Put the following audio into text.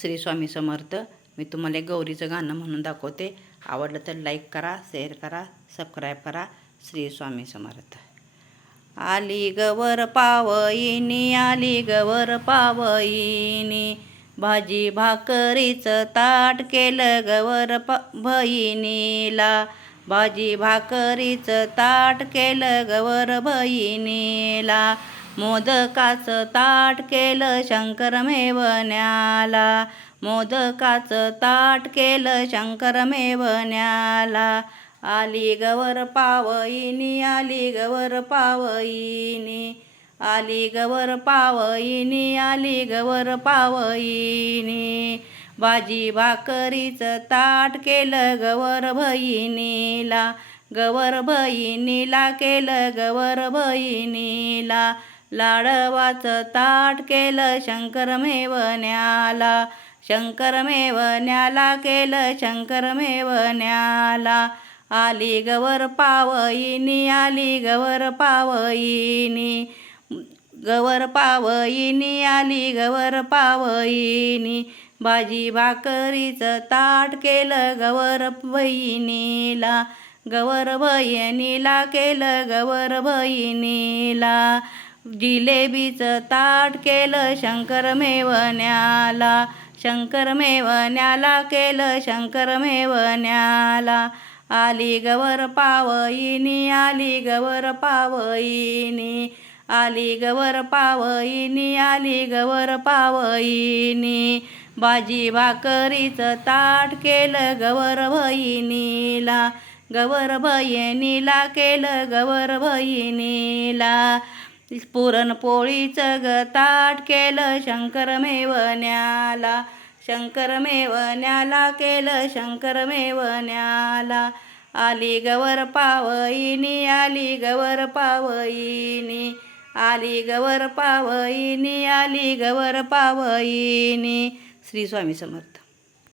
श्री स्वामी समर्थ. मी तुम्हाला एक गौरीचं गाणं म्हणून दाखवते. आवडलं तर लाईक करा शेअर करा सबस्क्राईब करा. श्री स्वामी समर्थ. आली गवर पावईनी आली गवर पावईनी. भाजी भाकरीचं ताट केलं गवर प बहिणीला भाजी भाकरीचं ताट केलं गवर बहिणीला मोदकाचं ताट केलं शंकर मेवण्याला मोदकाचं ताट केलं शंकर मेवण्याला आली गवर पावईनी आली गवर पावईनी. आली गवर पावईनी आली गवर पावईनी. भाजी भाकरीचं ताट केलं गवर बहिणीला गवर बहिणीला केलं गवर भहिनीला लाडवाचं ताट केलं शंकरमेव न्याला. शंकरमेव न्याला केलं शंकरमेव न्याला. आली गवर पावईनी आली गवर पावईनी. गवर पावईनी आली गवर पावईनी. भाजी भाकरीचं ताट केलं गवर बहिणीला. गवर बहिणीला केलं गवर बहिणीला. जिलेबीचं ताट केलं शंकर मेवण्याला शंकर मेवण्याला केलं शंकर मेवण्याला. आली गवर पावईनी आली गवर पावईनी आली गवर पावईनी आली गवर पावईनी. भाजी भाकरीचं ताट केलं गवर भहिनीला गवर भयनीला केलं गवर भहिनीला पुरणपोळीचं ग ताट केलं शंकर मेवण्याला शंकर मेवण्याला केलं शंकर मेवण्याला आली गवर पावईनी आली गवर पावईनी. आली गवर पावईनी आली गवर पावईनी. श्री स्वामी समर्थ.